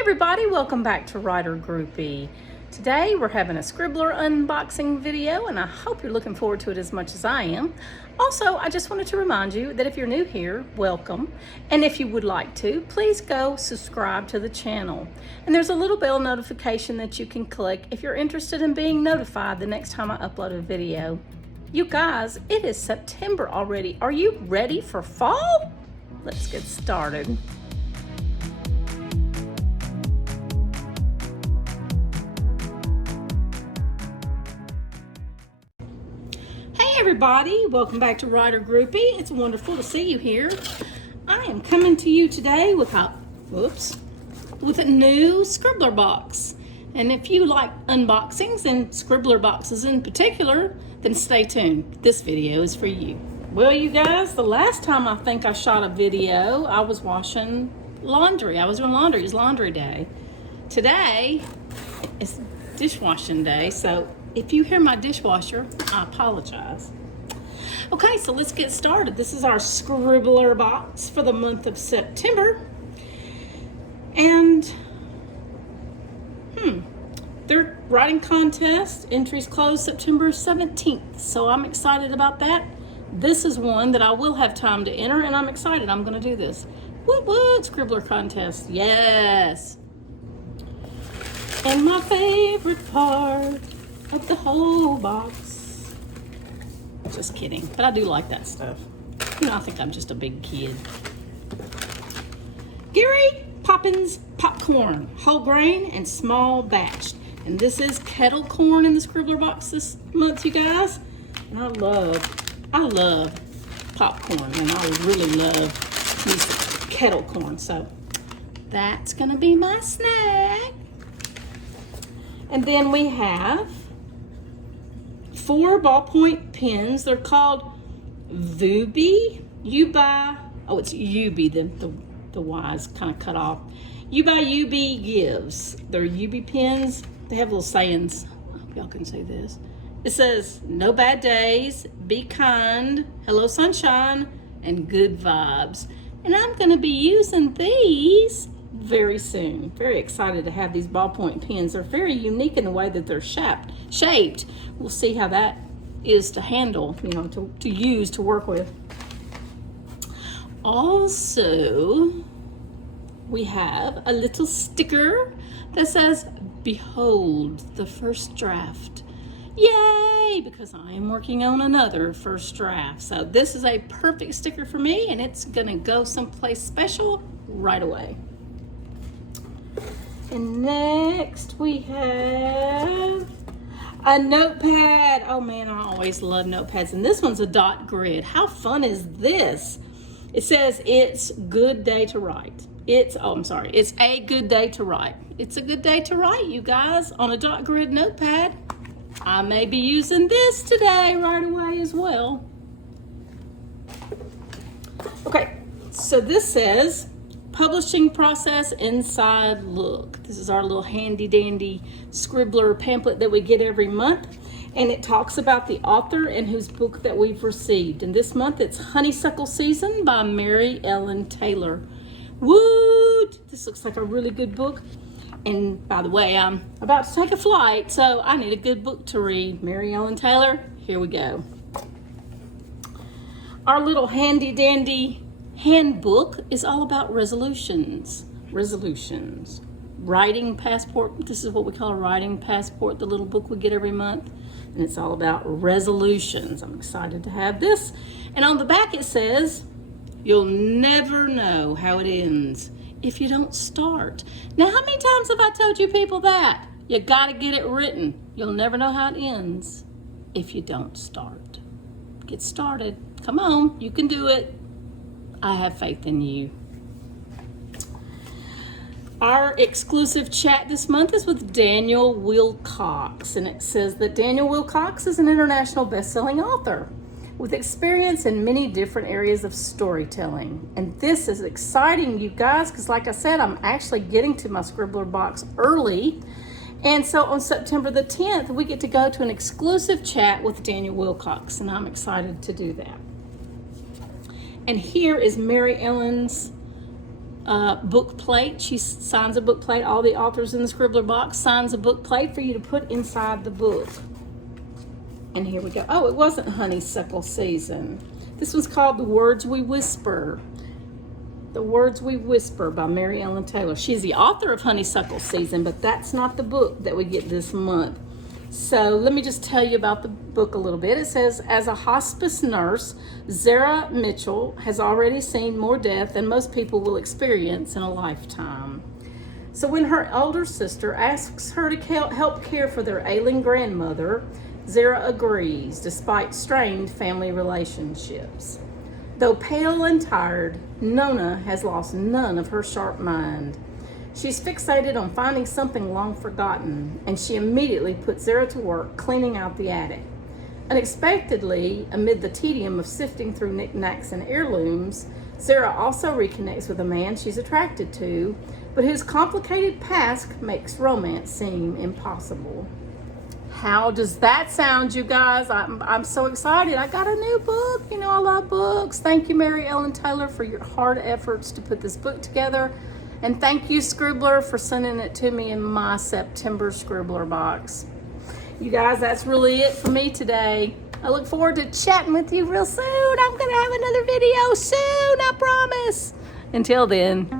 everybody, welcome back to Writer Groupie. Today we're having a Scribbler unboxing video and I hope you're looking forward to it as much as I am. Also, I just wanted to remind you that if you're new here, welcome. And if you would like to, please go subscribe to the channel. And there's a little bell notification that you can click if you're interested in being notified the next time I upload a video. You guys, it is September already. Are you ready for fall? Let's get started. Everybody, welcome back to Writer Groupie. It's wonderful to see you here. I am coming to you today with a new Scribbler box. And if you like unboxings and Scribbler boxes in particular, then stay tuned. This video is for you. Well, you guys, the last time I think I shot a video, I was washing laundry. I was doing laundry. It was laundry day. Today is dishwashing day, so if you hear my dishwasher, I apologize. Okay, so let's get started. This is our Scribbler box for the month of September. And, their writing contest entries close September 17th. So I'm excited about that. This is one that I will have time to enter, and I'm excited. I'm going to do this. What? Scribbler contest. Yes. And my favorite part of the whole box. Just kidding, but I do like that stuff. You know, I think I'm just a big kid. Gary Poppins popcorn, whole grain and small batch. And this is kettle corn in the Scribbler box this month, you guys. And I love popcorn, and I really love these kettle corn. So that's gonna be my snack. And then we have 4 ballpoint pens. They're called Vubi. It's Ubi, the Y's kind of cut off. Ubi gives. They're Ubi pens. They have little sayings. I hope y'all can see this. It says, no bad days, be kind, hello sunshine, and good vibes. And I'm gonna be using these very soon. Very excited to have these ballpoint pens. They're very unique in the way that they're shaped. We'll see how that is to handle, to use, to work with. Also, we have a little sticker that says, behold the first draft. Yay, because I am working on another first draft. So this is a perfect sticker for me, and it's gonna go someplace special right away. And next we have a notepad. Oh man, I always love notepads. And this one's a dot grid. How fun is this? It says it's good day to write. It's a good day to write. It's a good day to write, you guys, on a dot grid notepad. I may be using this today right away as well. Okay, so this says, publishing process inside look. This is our little handy dandy Scribbler pamphlet that we get every month, and it talks about the author and whose book that we've received. And this month it's Honeysuckle Season by Mary Ellen Taylor. Woot! This looks like a really good book. And by the way, I'm about to take a flight, so I need a good book to read. Mary Ellen Taylor, here we go. Our little handy dandy handbook is all about resolutions. Writing passport. This is what we call a writing passport, the little book we get every month. And it's all about resolutions. I'm excited to have this. And on the back it says, you'll never know how it ends if you don't start. Now, how many times have I told you people that? You gotta get it written. You'll never know how it ends if you don't start. Get started. Come on, you can do it. I have faith in you. Our exclusive chat this month is with Daniel Wilcox, and it says that Daniel Wilcox is an international best-selling author with experience in many different areas of storytelling. And this is exciting, you guys, because like I said, I'm actually getting to my Scribbler box early. And so on September the 10th, we get to go to an exclusive chat with Daniel Wilcox, and I'm excited to do that. And here is Mary Ellen's book plate. She signs a book plate. All the authors in the Scribbler box signs a book plate for you to put inside the book. And here we go. Oh, it wasn't honeysuckle season. This one's called The Words We Whisper. The Words We Whisper by Mary Ellen Taylor. She's the author of Honeysuckle Season, but that's not the book that we get this month. So let me just tell you about the book a little bit. It says, as a hospice nurse, Zara Mitchell has already seen more death than most people will experience in a lifetime. So when her older sister asks her to help care for their ailing grandmother, Zara agrees, despite strained family relationships. Though pale and tired, Nona has lost none of her sharp mind. She's fixated on finding something long forgotten, and she immediately puts Zara to work cleaning out the attic. Unexpectedly, amid the tedium of sifting through knickknacks and heirlooms, Zara also reconnects with a man she's attracted to, but whose complicated past makes romance seem impossible. How does that sound, you guys? I'm so excited. I got a new book. You know, I love books. Thank you, Mary Ellen Taylor, for your hard efforts to put this book together. And thank you, Scribbler, for sending it to me in my September Scribbler box. You guys, that's really it for me today. I look forward to chatting with you real soon. I'm going to have another video soon, I promise. Until then.